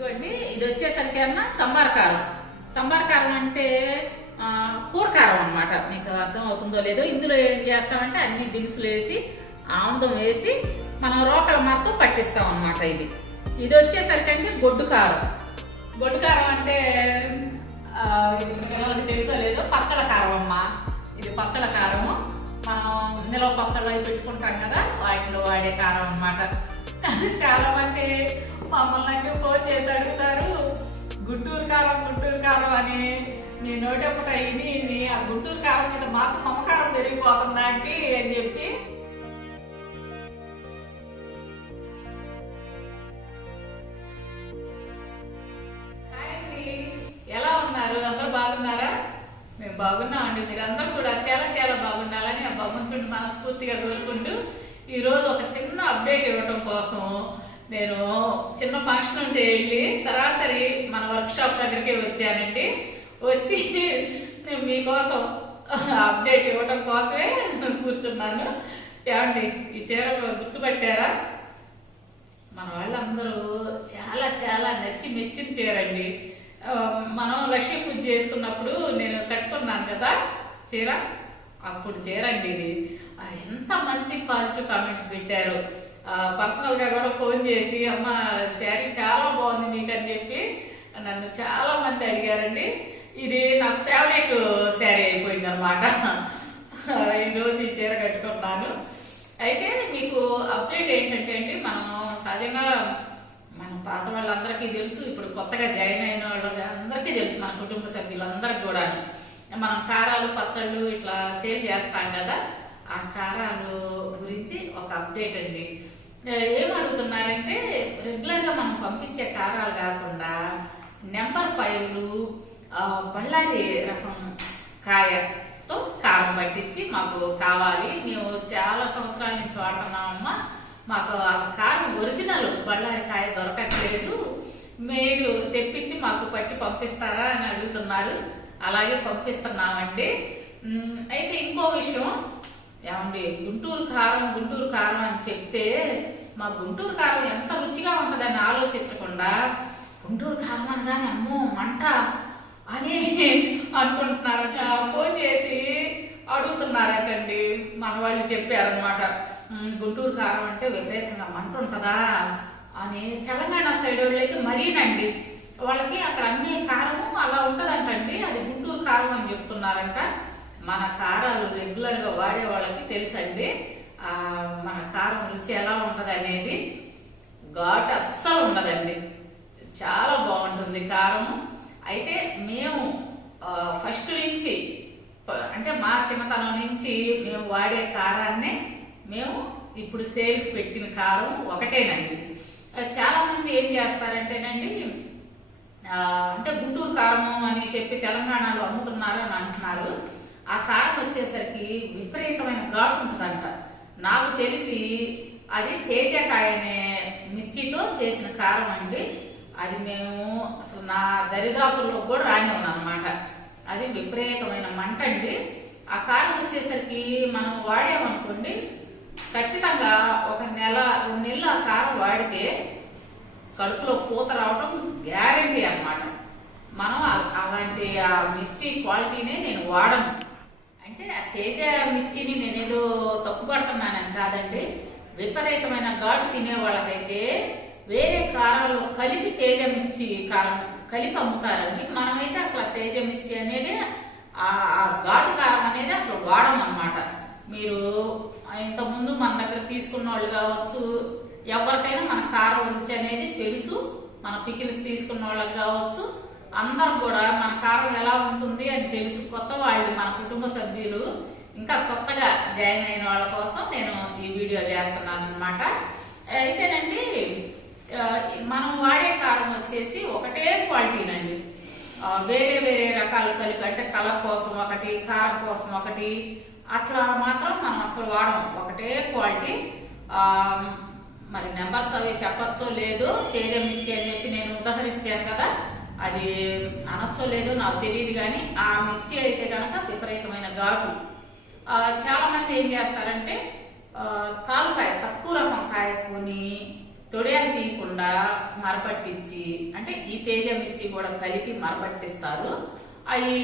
ఇదిగోండి ఇది వచ్చేసరికి అన్న సంబార్ కారం. సంబార్ కారం అంటే కూర కారం అనమాట మీకు అర్థం అవుతుందో లేదో ఇందులో ఏం చేస్తామంటే అన్ని దినుసులు వేసి ఆముదం వేసి మనం రోకల మాత్రం పట్టిస్తాం అనమాట ఇది ఇది వచ్చేసరికి అంటే గొడ్డు కారం. గొడ్డు కారం అంటే తెలుసో లేదో పచ్చల కారం అమ్మ. ఇది పచ్చల కారము. మనం నిలవ పచ్చళ్ళు పెట్టుకుంటాం కదా వాటిలో వాడే కారం అన్నమాట. చాలా మంది మమ్మల్ని ఫోన్ చేసి అడుగుతారు గుంటూరు కారం గుంటూరు కారం అని నీ నోటెప్పుడు అయ్యి నీ ఆ గుంటూరు కారం మీద మాకు మమకారం పెరిగిపోతుందా అంటే అని చెప్పి. ఎలా ఉన్నారు? అందరూ బాగున్నారా? మేము బాగున్నామండి. అందరూ కూడా చాలా చాలా బాగుండాలని ఆ భగవంతుడిని మనస్ఫూర్తిగా కోరుకుంటూ ఈరోజు రోజు అప్డేట్ ఇవ్వటం కోసం నేను చిన్న ఫంక్షన్ ఉంటే వెళ్ళి సరాసరి మన వర్క్షాప్ దగ్గరికి వచ్చానండి. వచ్చి మీకోసం అప్డేట్ ఇవ్వటం కోసమే కూర్చున్నాను. ఏమండి ఈ చీర గుర్తుపట్టారా? మన వాళ్ళందరూ చాలా చాలా నచ్చి మెచ్చిన చీరండి మనం లక్ష్మీ పూజ చేసుకున్నప్పుడు నేను కట్టుకున్నాను కదా చీర? అప్పుడు చీర అండి ఇది. ఎంతమంది పాజిటివ్ కామెంట్స్ పెట్టారు. పర్సనల్గా గా కూడా ఫోన్ చేసి అమ్మ శారీ చాలా బాగుంది మీకు అని చెప్పి నన్ను చాలా మంది అడిగారండి. ఇది నాకు ఫేవరెట్ శారీ అయిపోయింది అనమాట ఈరోజు ఈ చీర కట్టుకున్నాను. అయితే మీకు అప్డేట్ ఏంటంటే అండి మనం సహజంగా మన పాత వాళ్ళందరికీ తెలుసు ఇప్పుడు కొత్తగా జాయిన్ అయిన వాళ్ళకి అందరికీ తెలుసు మన కుటుంబ సభ్యులందరికీ కూడా మనం కారాలు పచ్చళ్ళు ఇట్లా సేల్ చేస్తాం కదా ఆ కారాలు గురించి ఒక అప్డేట్ అండి. ఏం అడుగుతున్నారంటే రెగ్యులర్గా మనం పంపించే కారాలు కాకుండా నెంబర్ ఫైవ్లు బళ్ళారి రకం కాయతో కారం పట్టించి మాకు కావాలి. మేము చాలా సంవత్సరాల నుంచి వాడుతున్నామమ్మా. మాకు ఆ కారం ఒరిజినల్ బళ్ళారి కాయ దొరకట్లేదు. మీరు తెప్పించి మాకు పట్టి పంపిస్తారా అని అడుగుతున్నారు. అలాగే పంపిస్తున్నామండి. అయితే ఇంకో విషయం ఏమండి గుంటూరు కారం గుంటూరు కారం అని చెప్తే మా గుంటూరు కారం ఎంత రుచిగా ఉంటుందని ఆలోచించకుండా గుంటూరు కారం అనగానే అమ్మో మంట అని అనుకుంటున్నారట. ఫోన్ చేసి అడుగుతున్నారటండి. మన వాళ్ళు చెప్పారనమాట గుంటూరు కారం అంటే వ్యతిరేకంగా మంట ఉంటుందా? అని. తెలంగాణ సైడ్ వాళ్ళు అయితే మరీనండి. వాళ్ళకి అక్కడ అమ్మే కారము అలా ఉంటదంటండి. అది గుంటూరు కారం అని చెప్తున్నారంట. మన కారాలు రెగ్యులర్గా వాడే వాళ్ళకి తెలుసండి. ఆ మన కారం రుచి ఎలా ఉంటది అనేది ఘాటు అస్సలు ఉండదండి. చాలా బాగుంటుంది కారం అయితే మేము ఫస్ట్ నుంచి అంటే మా చిన్నతనం నుంచి మేము వాడే కారాన్నే మేము ఇప్పుడు సేల్ పెట్టిన కారం ఒకటేనండి. ఆ, చాలా మంది ఏం చేస్తారంటేనండి అంటే గుంటూరు కారము అని చెప్పి తెలంగాణలో అమ్ముతున్నారు అని అంటున్నారు. ఆ కారం వచ్చేసరికి విపరీతమైన ఘాటు ఉంటుందంట. నాకు తెలిసి అది తేజకాయనే మిర్చితో చేసిన కారం అండి. అది మేము అసలు నా దరిదాపుల్లో కూడా రానివ్వను అనమాట అది విపరీతమైన మంట అండి. ఆ కారం వచ్చేసరికి మనం వాడామనుకోండి ఖచ్చితంగా ఒక నెల రెండు నెలలు ఆ కారం వాడితే కడుపులో పూత రావడం గ్యారంటీ అనమాట మనం అలాంటి ఆ మిర్చి క్వాలిటీనే నేను వాడను. అంటే ఆ తేజ మిర్చిని నేనేదో తప్పు పడుతున్నానని కాదండి. విపరీతమైన ఘాటు తినే వాళ్ళకైతే వేరే కారాల్లో కలిపి తేజ మిర్చి కారం కలిపి అమ్ముతారండి. మనమైతే అసలు ఆ తేజ మిర్చి అనేది ఆ ఘాటు కారం అనేది అసలు వాడమన్నమాట. మీరు ఇంతకుముందు మన దగ్గర తీసుకున్న వాళ్ళు కావచ్చు ఎవరికైనా మన కారం రుచి అనేది తెలుసు. మన పికిల్స్ తీసుకున్న వాళ్ళకి కావచ్చు. అందరు కూడా మన కారం ఎలా ఉంటుంది అని తెలుసు. కొత్త వాళ్ళు మన కుటుంబ సభ్యులు ఇంకా కొత్తగా జాయిన్ అయిన వాళ్ళ కోసం నేను ఈ వీడియో చేస్తున్నాను అనమాట అయితేనండి మనం వాడే కారం వచ్చేసి ఒకటే క్వాలిటీనండి. వేరే వేరే రకాలు కలిపి అంటే కలర్ కోసం ఒకటి కారం కోసం ఒకటి అట్లా మాత్రం మనం అసలు వాడం ఒకటే క్వాలిటీ. మరి నెంబర్స్ అవి చెప్పచ్చో లేదో తేజం ఇచ్చి అని చెప్పి నేను ఉదాహరించాను కదా. అది అనొచ్చో లేదో నాకు తెలియదు కానీ ఆ మిర్చి అయితే కనుక విపరీతమైన ఘాటు. చాలా మంది ఏం చేస్తారంటే తాలుకాయ తక్కువ రకం కాయ కొని తొడియాలు తీయకుండా మరపట్టించి అంటే ఈ తేజ మిర్చి కూడా కలిపి మరపట్టిస్తారు. అవి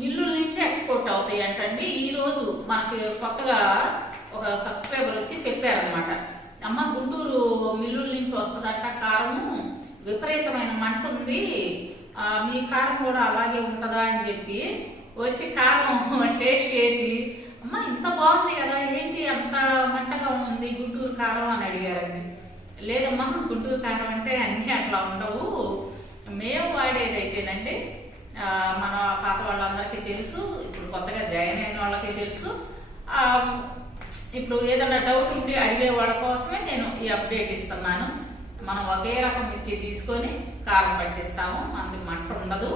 మిల్లుల నుంచి ఎక్స్పోర్ట్ అవుతాయి అంటండి. ఈరోజు మనకి కొత్తగా ఒక సబ్స్క్రైబర్ వచ్చి చెప్పారనమాట అమ్మ గుంటూరు మిల్లుల నుంచి వస్తుందంట కారము. విపరీతమైన మంట ఉంది. మీ కారం కూడా అలాగే ఉంటుందా అని చెప్పి వచ్చి కారం టేస్ట్ చేసి అమ్మ ఇంత బాగుంది కదా ఏంటి అంత మంటగా ఉంది గుంటూరు కారం? అని అడిగారండి. లేదమ్మా గుంటూరు కారం అంటే అన్నీ అట్లా ఉండవు. మేము వాడేది అయితేనంటే మన పాత వాళ్ళందరికీ తెలుసు ఇప్పుడు కొత్తగా జాయిన్ అయిన వాళ్ళకి తెలుసు. ఇప్పుడు ఏదైనా డౌట్ ఉండి అడిగే వాళ్ళ కోసమే నేను ఈ అప్డేట్ ఇస్తున్నాను. మనం ఒకే రకం ఇచ్చి తీసుకొని కారం పట్టిస్తాము అందుకు మంట ఉండదు.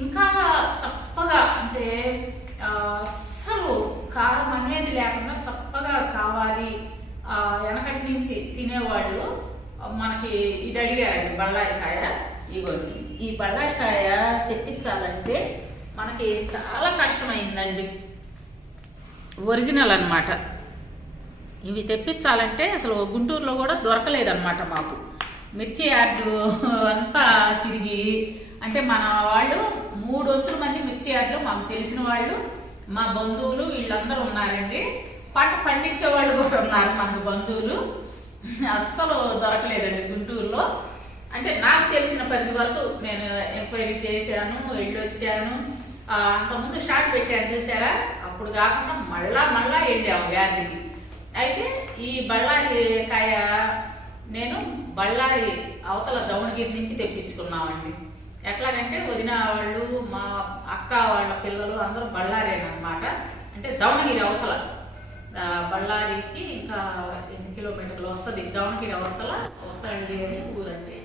ఇంకా చప్పగా అంటే అస్సలు కారం అనేది లేకుండా చప్పగా కావాలి. వెనకటి నుంచి తినేవాళ్ళు మనకి ఇది అడిగారండి బళ్ళారికాయ. ఇగోండి ఈ బళ్ళారికాయ తెప్పించాలంటే మనకి చాలా కష్టమైందండి. ఒరిజినల్ అన్నమాట. ఇవి తెప్పించాలంటే అసలు గుంటూరులో కూడా దొరకలేదన్నమాట మాకు. మిర్చి యార్డు అంతా తిరిగి అంటే మన వాళ్ళు మూడు వంతుల మంది మిర్చి యార్డులు మాకు తెలిసిన వాళ్ళు మా బంధువులు వీళ్ళందరూ ఉన్నారండి. పంట పండించే వాళ్ళు కూడా ఉన్నారు మనకు బంధువులు. అస్సలు దొరకలేదండి గుంటూరులో. అంటే నాకు తెలిసిన పరిధి వరకు నేను ఎంక్వైరీ చేశాను వెళ్ళి వచ్చాను. అంతకుముందు షాట్ పెట్టాను చూసారా? అప్పుడు కాకుండా మళ్ళా మళ్ళా వెళ్ళాము యార్డుకి. అయితే ఈ బళ్ళారి కాయ నేను బళ్ళారి అవతల దౌణగిరి నుంచి తెప్పించుకున్నామండి. ఎట్లాగంటే వదిన వాళ్ళు మా అక్క వాళ్ళ పిల్లలు అందరూ బళ్ళారేనమాట అంటే దౌణగిరి అవతల. బళ్ళారికి ఇంకా ఎన్ని కిలోమీటర్లు వస్తుంది? దౌణగిరి అవతల? వస్తాండి అని ఊరండి.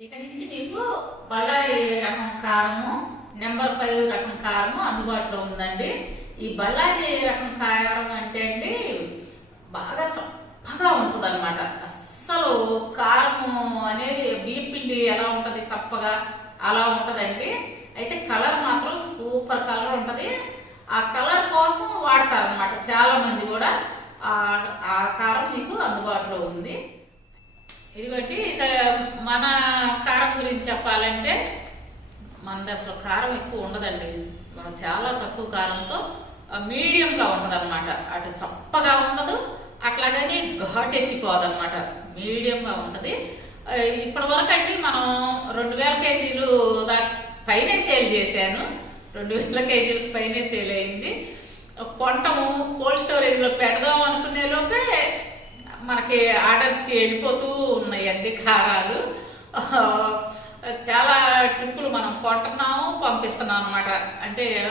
ఇక నుంచి మీకు బళ్ళారి రకం కారము నెంబర్ ఫైవ్ రకం కారము అందుబాటులో ఉందండి. ఈ బళ్ళారి రకం కారం అంటే అండి బాగా చప్పగా ఉంటుంది అనమాట అస్సలు కారము అనేది బియ్యం పిండి ఎలా ఉంటది చప్పగా? అలా ఉంటదండి. అయితే కలర్ మాత్రం సూపర్ కలర్ ఉంటది. ఆ కలర్ కోసం వాడతారనమాట చాలా మంది కూడా. ఆ ఆ కారం మీకు అందుబాటులో ఉంది. ఇదిగోటి మన కారం గురించి చెప్పాలంటే మనది అసలు కారం ఎక్కువ ఉండదండి. చాలా తక్కువ కారంతో మీడియంగా ఉంటుంది అనమాట అటు చప్పగా ఉండదు అట్లాగని ఘాట్ ఎత్తిపోదు అనమాట మీడియంగా ఉంటుంది. ఇప్పటి వరకు అండి మనం రెండు వేల కేజీలు దా- పైనే సేల్ చేశాను. రెండు వేల కేజీలకు పైనే సేల్ అయింది. కొంటము కోల్డ్ స్టోరేజ్లో పెడదాం అనుకునే లోపే మనకి ఆర్డర్స్కి వెళ్ళిపోతూ ఉన్నాయండి కారాలు. చాలా ట్రిప్పులు మనం కొంటున్నాము పంపిస్తున్నాం అనమాట అంటే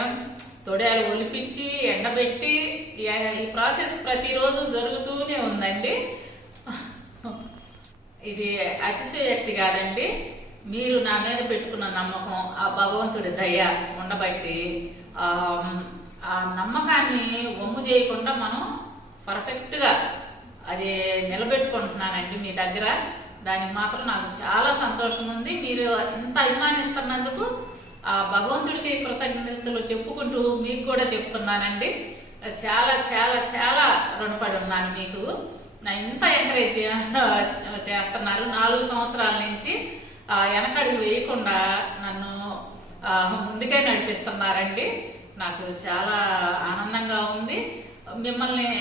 తొడయాలు ఒలిపించి ఎండబెట్టి ఈ- ప్రాసెస్ ప్రతిరోజు జరుగుతూనే ఉందండి. ఇది అతిశయోక్తి కాదండి. మీరు నా మీద పెట్టుకున్న నమ్మకం ఆ భగవంతుడి దయ ఉండబట్టి ఆ, నమ్మకాన్ని వమ్ము చేయకుండా మనం పర్ఫెక్ట్గా అది నిలబెట్టుకుంటున్నానండి మీ దగ్గర. దానికి మాత్రం నాకు చాలా సంతోషం ఉంది. మీరు ఇంత అభిమానిస్తున్నందుకు ఆ భగవంతుడికి కృతజ్ఞతలు చెప్పుకుంటూ మీకు కూడా చెప్తున్నానండి. చాలా చాలా చాలా రుణపడి ఉన్నాను మీకు. నా ఇంత ఎంకరేజ్ చేస్తున్నారు. నాలుగు సంవత్సరాల నుంచి ఆ, వెనకడుగు వేయకుండా నన్ను ముందుకే నడిపిస్తున్నారండి. నాకు చాలా ఆనందంగా ఉంది. మిమ్మల్ని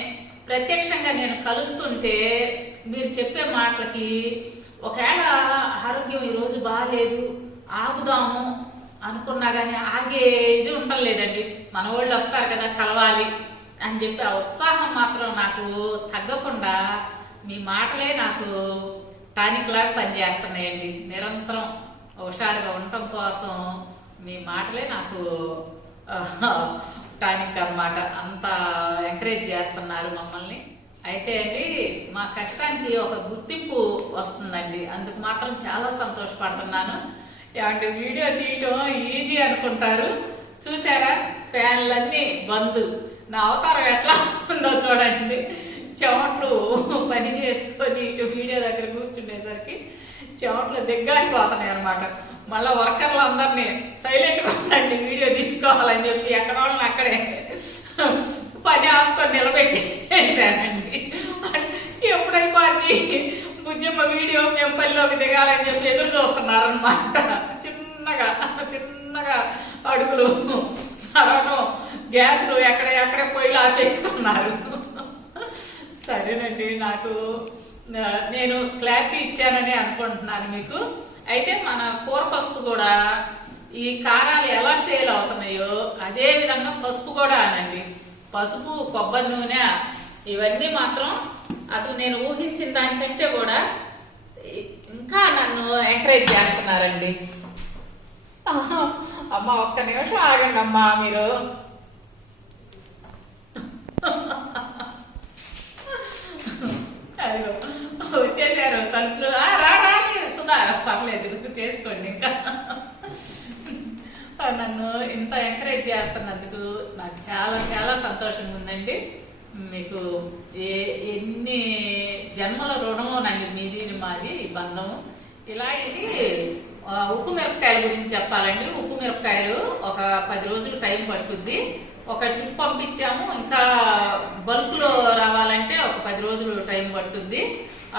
ప్రత్యక్షంగా నేను కలుస్తుంటే మీరు చెప్పే మాటలకి ఒకవేళ ఆరోగ్యం ఈరోజు బాగాలేదు ఆగుదాము అనుకున్నా కానీ ఆగే ఇది ఉండలేదండి. మన వాళ్ళు వస్తారు కదా కలవాలి అని చెప్పి ఆ ఉత్సాహం మాత్రం నాకు తగ్గకుండా మీ మాటలే నాకు టానిక్ లాగా పనిచేస్తున్నాయండి. నిరంతరం హుషారుగా ఉండటం కోసం మీ మాటలే నాకు టానిక్ అన్నమాట. అంత ఎంకరేజ్ చేస్తున్నారు మమ్మల్ని. అయితే అండి మా కష్టానికి ఒక గుర్తింపు వస్తుందండి. అందుకు మాత్రం చాలా సంతోషపడుతున్నాను. అంటే వీడియో తీయటం ఈజీ అనుకుంటారు. చూసారా? ఫ్యాన్లన్నీ బంద్. నా అవతారం ఎట్లా ఉందో చూడండి. చెమట్లు పని చేసుకొని ఇటు వీడియో దగ్గర కూర్చుండేసరికి చెమట్లు దిగ్గానికి పోతున్నాయి అనమాట మళ్ళీ వర్కర్లు అందరినీ సైలెంట్గా ఉండండి వీడియో తీసుకోవాలని చెప్పి ఎక్కడ వాళ్ళని అక్కడే పని ఆపుకొని నిలబెట్టేసానండి ఎప్పుడైపోయింది బుజ్జమ్మ వీడియో మేము పనిలోకి దిగాలని చెప్పి ఎదురు చూస్తున్నారనమాట చిన్నగా చిన్నగా అడుగులు అరవడం గ్యాసులు ఎక్కడ ఎక్కడ పోయి ఆపేసుకున్నారు సరేనండి నాకు నేను క్లారిటీ ఇచ్చానని అనుకుంటున్నాను మీకు. అయితే మన కూర పసుపు కూడా ఈ కారాలు ఎలా సేల్ అవుతున్నాయో అదే విధంగా పసుపు కూడా అనండి. పసుపు కొబ్బరి నూనె ఇవన్నీ మాత్రం అసలు నేను ఊహించిన దానికంటే కూడా ఇంకా నన్ను ఎంకరేజ్ చేస్తున్నారండి. అమ్మ ఒక్క నిమిషం ఆగండి అమ్మా మీరు. అదిగో వచ్చేసారు తలుపులు. రా. పర్లేదు చేసుకోండి ఇంకా. నన్ను ఇంత ఎంకరేజ్ చేస్తున్నందుకు నాకు చాలా చాలా సంతోషంగా ఉందండి. మీకు ఏ ఎన్ని జన్మల రుణమోనండి మీది మాది ఈ బంధం ఇలా ఇది ఉప్పు మిరపకాయల గురించి చెప్పాలండి. ఉప్పు మిరపకాయలు ఒక పది రోజులు టైం పట్టుద్ది ఒక ట్రిప్ పంపించాము. ఇంకా బల్క్లో రావాలంటే ఒక పది రోజులు టైం పడుతుంది.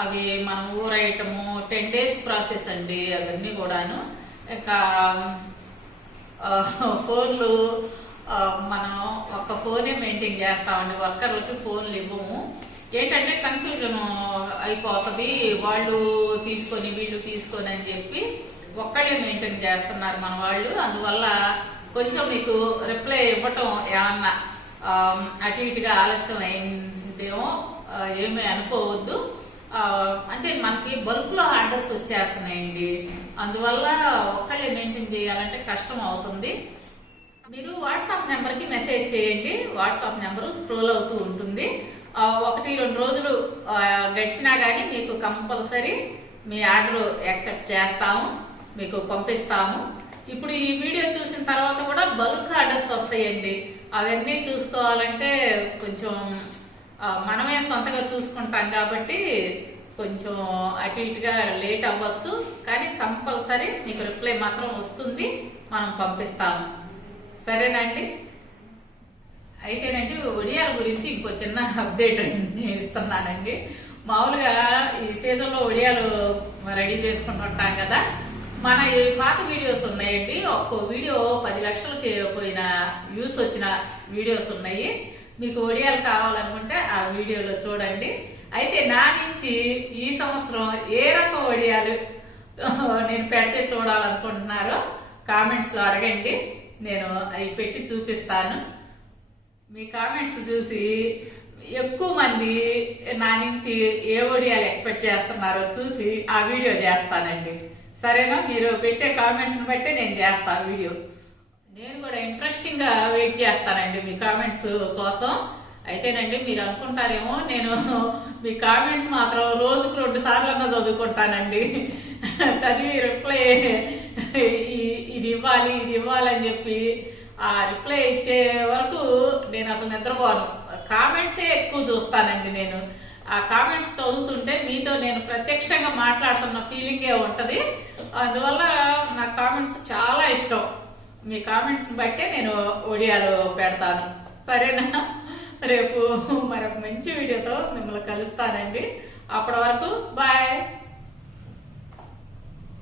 అవి మనం ఊరేయటము టెన్ డేస్ ప్రాసెస్ అండి అవన్నీ కూడాను. ఇంకా ఫోన్లు మనం ఒక ఫోనే మెయింటైన్ చేస్తామండి. వర్కర్లకి ఫోన్లు ఇవ్వము. ఏంటంటే కన్ఫ్యూజన్ అయిపోతుంది. వాళ్ళు తీసుకొని వీళ్ళు తీసుకొని అని చెప్పి ఒక్కడే మెయింటైన్ చేస్తున్నారు మన వాళ్ళు. అందువల్ల కొంచెం మీకు రిప్లై ఇవ్వటం ఏమన్నా అటు ఇటుగా ఆలస్యం అయిందేమో ఏమీ అనుకోవద్దు. అంటే మనకి బల్క్లో ఆర్డర్స్ వచ్చేస్తున్నాయండి. అందువల్ల ఒక్కళ్ళే మెయింటైన్ చేయాలంటే కష్టం అవుతుంది. మీరు వాట్సాప్ నెంబర్కి మెసేజ్ చేయండి. వాట్సాప్ నెంబరు స్క్రోల్ అవుతూ ఉంటుంది. ఒకటి రెండు రోజులు గడిచినా కానీ మీకు కంపల్సరీ మీ ఆర్డర్ యాక్సెప్ట్ చేస్తాము. మీకు పంపిస్తాము. ఇప్పుడు ఈ వీడియో చూసిన తర్వాత కూడా బల్క్ ఆర్డర్స్ వస్తాయండి. అవన్నీ చూసుకోవాలంటే కొంచెం మనమే సొంతగా చూసుకుంటాం కాబట్టి కొంచెం అటు ఇటుగా లేట్ అవ్వచ్చు కానీ కంపల్సరీ మీకు రిప్లై మాత్రం వస్తుంది మనం పంపిస్తాము. సరేనండి? అయితేనండి ఒడియాల గురించి ఇంకో చిన్న అప్డేట్ ఇస్తున్నానండి. మామూలుగా ఈ సీజన్లో ఒడియాలు రెడీ చేసుకుంటుంటాం కదా. మన పాత వీడియోస్ ఉన్నాయండి. ఒక్కో వీడియో పది లక్షలకి పోయిన వ్యూస్ వచ్చిన వీడియోస్ ఉన్నాయి. మీకు ఒడియాలు కావాలనుకుంటే ఆ వీడియోలో చూడండి. అయితే నా నుంచి ఈ సంవత్సరం ఏ రకం ఒడియాలు నేను పెడితే చూడాలనుకుంటున్నారో కామెంట్స్లో అడగండి. నేను అవి పెట్టి చూపిస్తాను. మీ కామెంట్స్ చూసి ఎక్కువ మంది నా నుంచి ఏ ఒడియాలు ఎక్స్పెక్ట్ చేస్తున్నారో చూసి ఆ వీడియో చేస్తానండి. సరేనా? మీరు పెట్టే కామెంట్స్ని బట్టి నేను చేస్తాను వీడియో. నేను కూడా ఇంట్రెస్టింగ్గా వెయిట్ చేస్తానండి మీ కామెంట్స్ కోసం. అయితేనండి మీరు అనుకుంటారేమో నేను మీ కామెంట్స్ మాత్రం రోజుకు రెండు సార్లు చదువుకుంటానండి. చదివి రిప్లై ఇది ఇవ్వాలి ఇది ఇవ్వాలని చెప్పి ఆ రిప్లై ఇచ్చే వరకు నేను అసలు నిద్రపోను. కామెంట్సే ఎక్కువ చూస్తానండి నేను. ఆ కామెంట్స్ చదువుతుంటే మీతో నేను ప్రత్యక్షంగా మాట్లాడుతున్న ఫీలింగే ఉంటది. అందువల్ల నా కామెంట్స్ చాలా ఇష్టం. మీ కామెంట్స్ బట్టే నేను ఒడియాలు పెడతాను. సరేనా? రేపు మరొక మంచి వీడియోతో మిమ్మల్ని కలుస్తానండి. అప్పటి వరకు బాయ్